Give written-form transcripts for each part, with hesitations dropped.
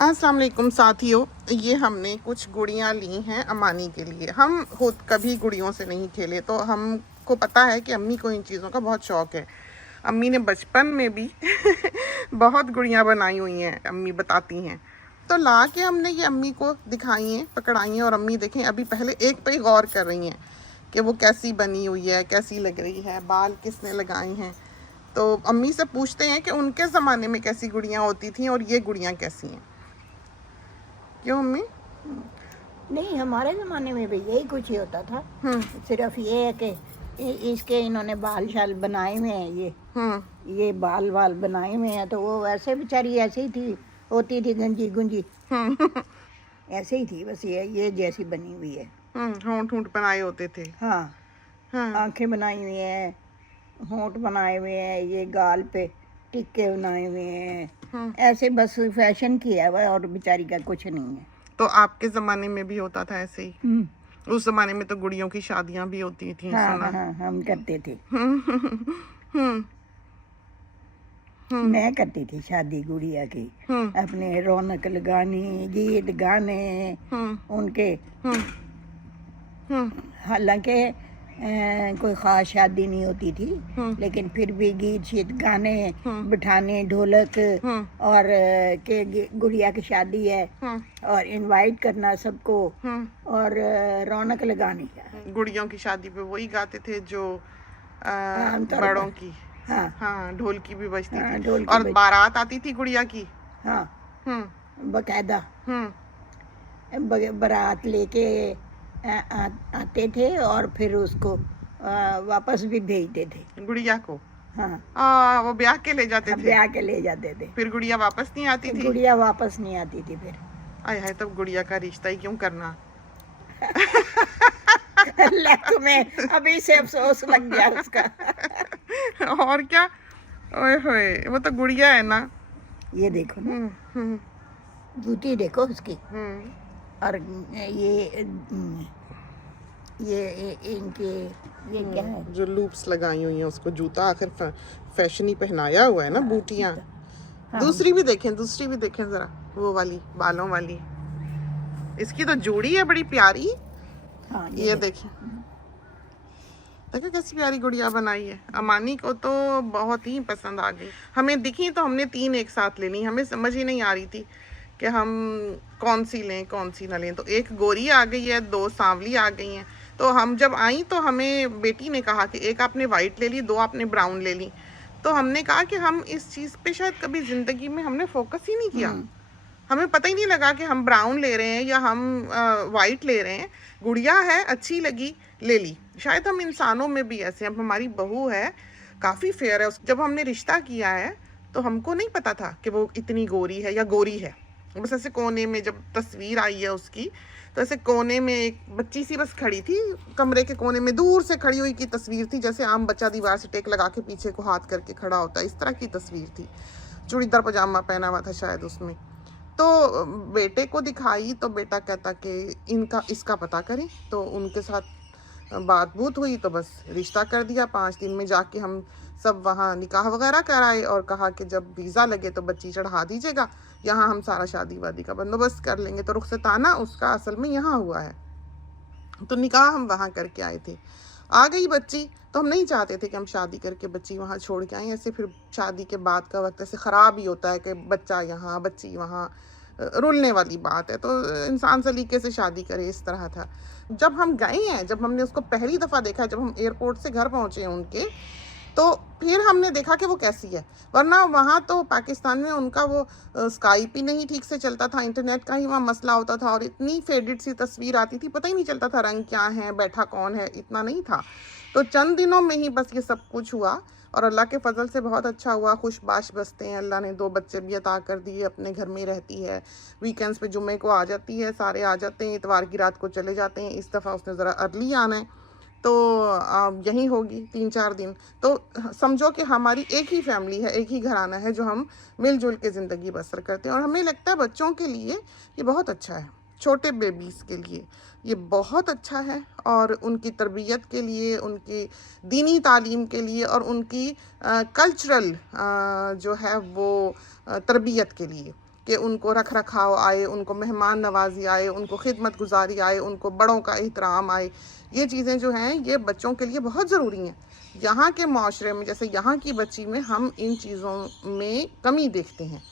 अस्सलाम वालेकुम साथियों, ये हमने कुछ गुड़ियाँ ली हैं अमानी के लिए। हम खुद कभी गुड़ियों से नहीं खेले, तो हमको पता है कि अम्मी को इन चीज़ों का बहुत शौक़ है। अम्मी ने बचपन में भी बहुत गुड़ियाँ बनाई हुई हैं, अम्मी बताती हैं। तो ला के हमने ये अम्मी को दिखाई हैं, पकड़ाई हैं, और अम्मी देखें अभी पहले एक पे ही गौर कर रही हैं कि वो कैसी बनी हुई है, कैसी लग रही है, बाल किसने लगाए हैं। तो अम्मी से पूछते हैं कि उनके ज़माने में कैसी गुड़ियाँ होती थीं और ये गुड़ियाँ कैसी हैं। क्यों अम्मी? नहीं, हमारे ज़माने में भी यही कुछ ही होता था। सिर्फ ये है कि इसके इन्होंने बाल शाल बनाए हुए हैं, ये बाल वाल बनाए हुए हैं, तो वो वैसे बेचारी ऐसे ही थी, होती थी गंजी गुंजी। ऐसे ही थी बस, ये जैसी बनी हुई है। होंठ होंठ बनाए होते थे। हाँ, हाँ। आंखें बनाई हुई हैं, होंठ बनाए हुए हैं, ये गाल पे टिक्के बनाए हुए हैं। ऐसे बस फैशन किया हुआ है, और बेचारी का कुछ नहीं है। तो आपके ज़माने में भी होता था ऐसे ही? उस ज़माने में तो गुड़ियों की शादियां भी होती थी। हाँ, सुना। हाँ, हम करते थे। मैं करती थी शादी गुड़िया की, अपने रौनक लगानी, गीत गाने उनके। हालांकि कोई ख़ास शादी नहीं होती थी, लेकिन फिर भी गीत शीत गाने, बिठाने ढोलक, और के गुड़िया की शादी है, और इनवाइट करना सबको, और रौनक लगानी। गुड़ियों की शादी पे वही गाते थे जो बड़ों की। हाँ, हाँ, ढोल की भी बजती थी, ढोल की और बारात आती थी गुड़िया की। हाँ, बकायदा बारात लेके आते थे, और फिर उसको वापस भी भेजते थे गुड़िया को। हाँ, वो ब्याह के ले जाते थे। ब्याह के ले जाते थे। फिर गुड़िया वापस नहीं आती थी। गुड़िया वापस नहीं आती थी फिर। आय हाय, तब गुड़िया का रिश्ता ही क्यों करना। तुम्हें अभी से अफसोस लग गया उसका। और क्या। ओए होए, वो तो गुड़िया है ना। ये देखो ना, जूती देखो उसकी, और ये इनके ये क्या है, जो लूप्स लगाई हुई हैं उसको, जूता आखिर फैशन ही पहनाया हुआ है ना, बूटियां। दूसरी भी देखें, जरा, वो वाली बालों वाली, इसकी तो जोड़ी है बड़ी प्यारी। हाँ, ये देखें, देखो कैसी प्यारी गुड़िया बनाई है। अमानी को तो बहुत ही पसंद आ गई। हमें दिखी तो हमने 3 एक साथ लेनी, हमें समझ ही नहीं आ रही थी कि हम कौन सी लें कौन सी ना लें। तो एक गोरी आ गई है, 2 सांवली आ गई हैं। तो हम जब आई तो हमें बेटी ने कहा कि एक आपने वाइट ले ली, 2 आपने ब्राउन ले ली। तो हमने कहा कि हम इस चीज़ पे शायद कभी ज़िंदगी में हमने फोकस ही नहीं किया। हमें पता ही नहीं लगा कि हम ब्राउन ले रहे हैं या हम वाइट ले रहे हैं। गुड़िया है, अच्छी लगी, ले ली। शायद हम इंसानों में भी ऐसे, अब हमारी बहू है, काफ़ी फेयर है। जब हमने रिश्ता किया है तो हमको नहीं पता था कि वो इतनी गोरी है या गोरी है। बस ऐसे कोने में जब तस्वीर आई है उसकी, तो ऐसे कोने में एक बच्ची सी बस खड़ी थी, कमरे के कोने में दूर से खड़ी हुई की तस्वीर थी, जैसे आम बच्चा दीवार से टेक लगा के पीछे को हाथ करके खड़ा होता है, इस तरह की तस्वीर थी। चूड़ीदार पजामा पहना हुआ था शायद उसमें। तो बेटे को दिखाई तो बेटा कहता कि इसका पता करें। तो उनके साथ बात बूत हुई, तो बस रिश्ता कर दिया। 5 दिन में जाके हम सब वहाँ निकाह वगैरह कराए, और कहा कि जब वीज़ा लगे तो बच्ची चढ़ा दीजिएगा, यहाँ हम सारा शादी वादी का बंदोबस्त कर लेंगे। तो रुखसताना उसका असल में यहाँ हुआ है, तो निकाह हम वहाँ करके आए थे। आ गई बच्ची, तो हम नहीं चाहते थे कि हम शादी करके बच्ची वहाँ छोड़ के आए। ऐसे फिर शादी के बाद का वक्त ऐसे ख़राब ही होता है कि बच्चा यहाँ बच्ची वहाँ, रुलने वाली बात है। तो इंसान सलीके से शादी करे, इस तरह था। जब हम गए हैं, जब हमने उसको पहली दफ़ा देखा, जब हम एयरपोर्ट से घर पहुँचे हैं उनके, तो फिर हमने देखा कि वो कैसी है। वरना वहाँ तो पाकिस्तान में उनका वो स्काइप ही नहीं ठीक से चलता था, इंटरनेट का ही वहाँ मसला होता था, और इतनी फेडेड सी तस्वीर आती थी, पता ही नहीं चलता था रंग क्या है, बैठा कौन है, इतना नहीं था। तो चंद दिनों में ही बस ये सब कुछ हुआ, और अल्लाह के फजल से बहुत अच्छा हुआ। खुशबाश बसते हैं, अल्लाह ने 2 बच्चे भी अता कर दिए, अपने घर में रहती है। वीकेंड्स पे जुम्मे को आ जाती है, सारे आ जाते हैं, इतवार की रात को चले जाते हैं। इस दफ़ा उसने ज़रा अर्ली आना है, तो यहीं होगी 3-4 दिन। तो समझो कि हमारी एक ही फैमिली है, एक ही घराना है, जो हम मिलजुल के ज़िंदगी बसर करते हैं। और हमें लगता है बच्चों के लिए ये बहुत अच्छा है, छोटे बेबीज़ के लिए ये बहुत अच्छा है, और उनकी तरबियत के लिए, उनकी दीनी तालीम के लिए, और उनकी कल्चरल जो है वो तरबियत के लिए। कि उनको रख रखाव आए, उनको मेहमान नवाजी आए, उनको खिदमत गुजारी आए, उनको बड़ों का एहतराम आए। ये चीज़ें जो हैं ये बच्चों के लिए बहुत ज़रूरी हैं। यहाँ के माशरे में, जैसे यहाँ की बच्ची में हम इन चीज़ों में कमी देखते हैं।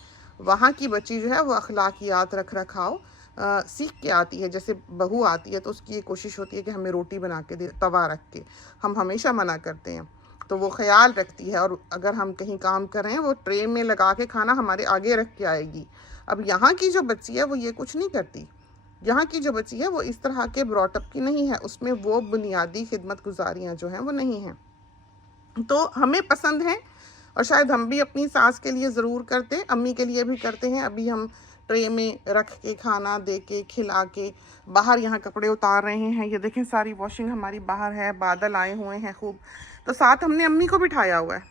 वहाँ की बच्ची जो है वो अखलाकियात, रख रखाव सीख के आती है। जैसे बहू आती है तो उसकी ये कोशिश होती है कि हमें रोटी बना के दे, तवा रख के। हम हमेशा मना करते हैं, तो वो ख्याल रखती है, और अगर हम कहीं काम कर रहे हैं वो ट्रे में लगा के खाना हमारे आगे रख के आएगी। अब यहाँ की जो बच्ची है वो ये कुछ नहीं करती। यहाँ की जो बच्ची है वो इस तरह के ब्रॉटअप की नहीं है, उसमें वो बुनियादी खिदमत गुजारियाँ जो हैं वो नहीं हैं। तो हमें पसंद है, और शायद हम भी अपनी सास के लिए ज़रूर करते, अम्मी के लिए भी करते हैं। अभी हम ट्रे में रख के खाना दे के, खिला के, बाहर यहाँ कपड़े उतार रहे हैं। ये देखें सारी वॉशिंग हमारी बाहर है, बादल आए हुए हैं खूब। तो साथ हमने अम्मी को बिठाया हुआ है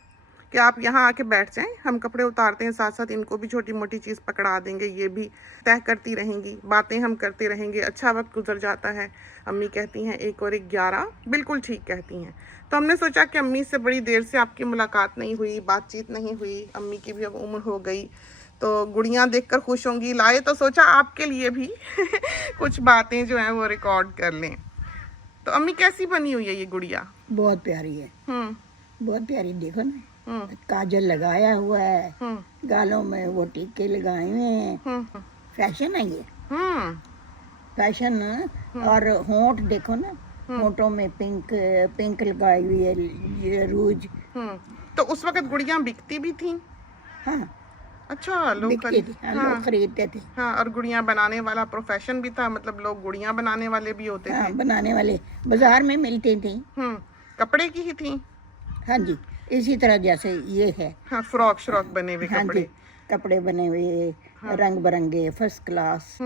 कि आप यहाँ आके बैठ जाएं, हम कपड़े उतारते हैं, साथ साथ इनको भी छोटी मोटी चीज़ पकड़ा देंगे। ये भी तय करती रहेंगी, बातें हम करते रहेंगे। अच्छा वक्त गुजर जाता है। अम्मी कहती हैं 1 और 1 11, बिल्कुल ठीक कहती हैं। तो हमने सोचा कि अम्मी से बड़ी देर से आपकी मुलाकात नहीं हुई, बातचीत नहीं हुई, अम्मी की भी अब उम्र हो गई, तो गुड़ियाँ देखकर खुश होंगी, लाए तो सोचा आपके लिए भी कुछ बातें जो हैं वो रिकॉर्ड कर लें। तो अम्मी कैसी बनी हुई है ये गुड़िया? बहुत प्यारी है, बहुत प्यारी। देखो ना, काजल लगाया हुआ है, गालों में वो टीके लगाए हुए हैं। फैशन है ये, फैशन। और होंठ देखो ना, होंठों में पिंक लगाई हुई है, ये रूज। तो उस वक्त गुड़ियाँ बिकती भी थी? हाँ, अच्छा, लोग लोग खरीदते थे। हाँ, और गुड़ियाँ बनाने वाला प्रोफेशन भी था, मतलब लोग गुड़ियाँ बनाने वाले भी होते थे। बनाने वाले बाजार में मिलते थे। कपड़े की ही थी? हाँ जी, इसी तरह जैसे ये है। हाँ, फ्रॉक श्रॉक बने हुए हाँ कपड़े। जी, कपड़े बने हुए, रंग बिरंगे, फर्स्ट क्लास।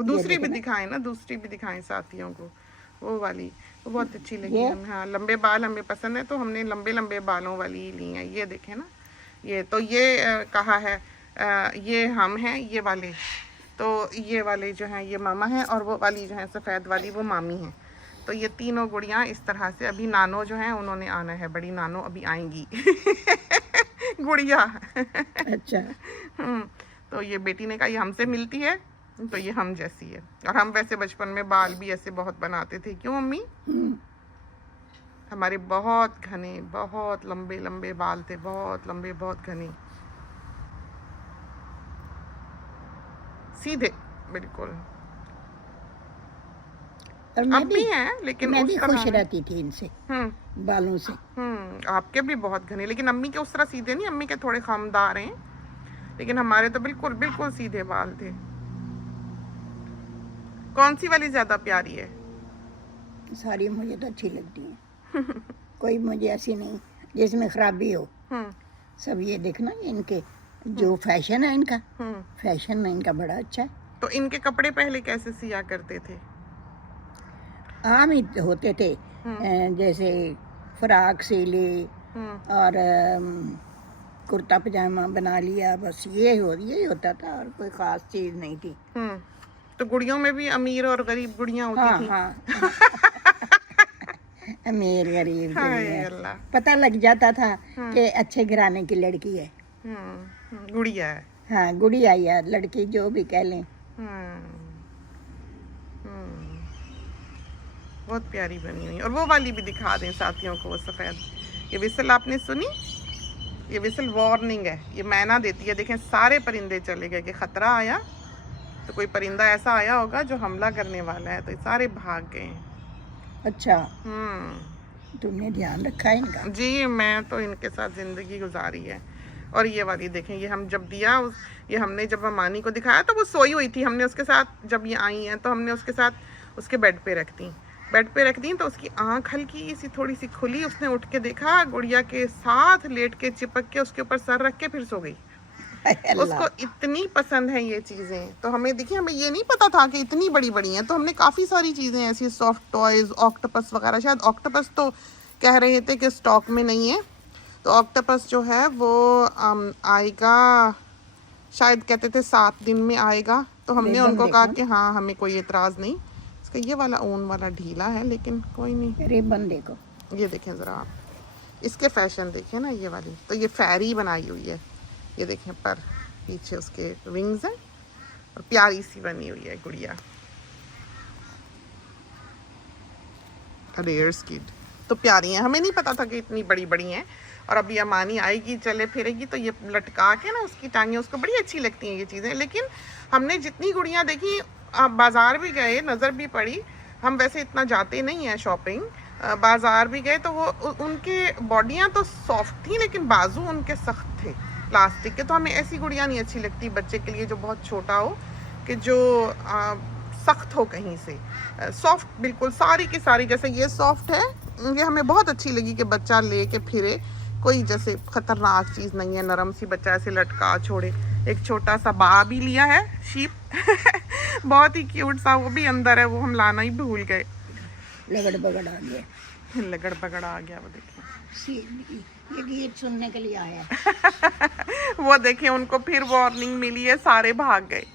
दूसरी भी दिखाएं ना, दूसरी भी दिखाएं साथियों को, वो वाली वो बहुत अच्छी लगी हमें। हाँ, लंबे बाल हमें पसंद है तो हमने लंबे लंबे बालों वाली ही ली है। ये देखें ना, ये तो ये कहा है ये हम हैं, ये वाले तो ये वाले जो हैं ये मामा हैं, और वो वाली जो है सफ़ेद वाली वो मामी हैं। तो ये तीनों गुड़ियाँ इस तरह से, अभी नानो जो हैं उन्होंने आना है, बड़ी नानो अभी आएंगी गुड़िया। अच्छा। तो ये बेटी ने कहा ये हमसे मिलती है, तो ये हम जैसी है। और हम वैसे बचपन में बाल भी ऐसे बहुत बनाते थे, क्यों अम्मी? हमारे बहुत घने, बहुत लंबे लंबे बाल थे, बहुत लंबे, बहुत घने, सीधे बिल्कुल। अब भी हैं, लेकिन मैं उस भी तरह खुश रहती थी इनसे, बालों से। आपके भी बहुत घने, लेकिन अम्मी के उस तरह सीधे नहीं, अम्मी के थोड़े खामदार हैं, लेकिन हमारे तो बिल्कुल बिल्कुल सीधे बाल थे। कौन सी वाली ज्यादा प्यारी है? सारी मुझे तो अच्छी लगती हैं। कोई मुझे ऐसी नहीं जिसमें खराबी हो। सब ये देखना, इनके जो फैशन है इनका, फैशन है इनका बड़ा अच्छा है। तो इनके कपड़े पहले कैसे सिया करते थे? आम ही होते थे, जैसे फ्राक सी ली और कुर्ता पजामा बना लिया, बस यही होता था, और कोई ख़ास चीज़ नहीं थी। तो गुड़ियों में भी अमीर और गरीब गुड़ियाँ होती थी? हाँ। अमीर गरीब अल्लाह, पता लग जाता था कि अच्छे घराने की लड़की है, गुड़िया है। हाँ, गुड़िया या लड़की जो भी कह लें। बहुत प्यारी बनी हुई। और वो वाली भी दिखा दें साथियों को, वो सफ़ेद। ये विसल आपने सुनी? ये विसल वार्निंग है, ये मैना देती है। देखें सारे परिंदे चले गए कि ख़तरा आया, तो कोई परिंदा ऐसा आया होगा जो हमला करने वाला है, तो ये सारे भाग गए। अच्छा, तुमने ध्यान रखा है इनका? जी, मैं तो इनके साथ ज़िंदगी गुजारी है। और ये वाली देखें, ये हम जब दिया ये हमने जब अमानी को दिखाया तो वो सोई हुई थी, हमने उसके साथ जब ये आई हैं तो हमने उसके साथ उसके बेड पे रख दी, तो उसकी आंख हल्की सी थोड़ी सी खुली, उसने उठ के देखा, गुड़िया के साथ लेट के चिपक के उसके ऊपर सर रख के फिर सो गई। उसको इतनी पसंद है ये चीज़ें। तो हमें देखिए, हमें ये नहीं पता था कि इतनी बड़ी बड़ी हैं, तो हमने काफ़ी सारी चीज़ें ऐसी, सॉफ्ट टॉयज़, ऑक्टोपस वगैरह। शायद ऑक्टोपस तो कह रहे थे कि स्टॉक में नहीं है, तो ऑक्टोपस जो है वो आएगा, शायद कहते थे 7 दिन में आएगा। तो हमने उनको कहा कि हाँ, हमें कोई एतराज़ नहीं। इसका ये वाला ऊन वाला ढीला है, लेकिन कोई नहीं। रिबन देखो, ये देखें ज़रा आप, इसके फैशन देखें ना, ये वाली तो ये फेरी बनाई हुई है, ये देखें पर पीछे उसके विंग्स हैं और प्यारी सी बनी हुई है गुड़िया। रेयर्स किड तो प्यारी हैं, हमें नहीं पता था कि इतनी बड़ी बड़ी हैं। और अभी अमानी आएगी चले फिरेगी तो ये लटका के ना उसकी टांगें, उसको बड़ी अच्छी लगती हैं ये चीज़ें। लेकिन हमने जितनी गुड़ियाँ देखी, बाज़ार भी गए, नज़र भी पड़ी, हम वैसे इतना जाते नहीं हैं शॉपिंग, बाज़ार भी गए तो वो उनके बॉडियाँ तो सॉफ्ट थी लेकिन बाजू उनके सख्त थे प्लास्टिक के। तो हमें ऐसी गुड़िया नहीं अच्छी लगती बच्चे के लिए जो बहुत छोटा हो, कि जो सख्त हो कहीं से। सॉफ्ट बिल्कुल सारी की सारी, जैसे ये सॉफ्ट है, ये हमें बहुत अच्छी लगी कि बच्चा ले के फिरे, कोई जैसे खतरनाक चीज़ नहीं है, नरम सी, बच्चा ऐसे लटका छोड़े। एक छोटा सा बा भी लिया है, शीप बहुत ही क्यूट सा, वो भी अंदर है, वो हम लाना ही भूल गए। लगड़ बगड़ आ गया, लगड़ बगड़ आ गया, वो देखिए ये गीत सुनने के लिए आया है। वो देखिए उनको फिर वार्निंग मिली है, सारे भाग गए।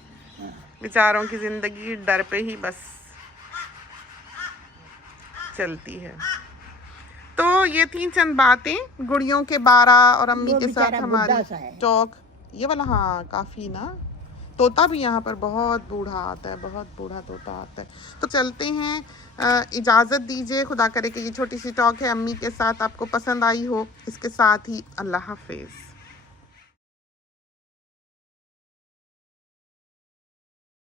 बेचारों की जिंदगी डर पे ही बस चलती है। तो ये थी चंद बातें गुड़ियों के 12 और अम्मी के साथ हमारी टॉक। ये वाला हाँ काफ़ी ना, तोता भी यहाँ पर बहुत बूढ़ा आता है, बहुत बूढ़ा तोता आता है। तो चलते हैं, इजाज़त दीजिए, खुदा करे कि ये छोटी सी टॉक है अम्मी के साथ आपको पसंद आई हो। इसके साथ ही अल्लाह हाफिज़।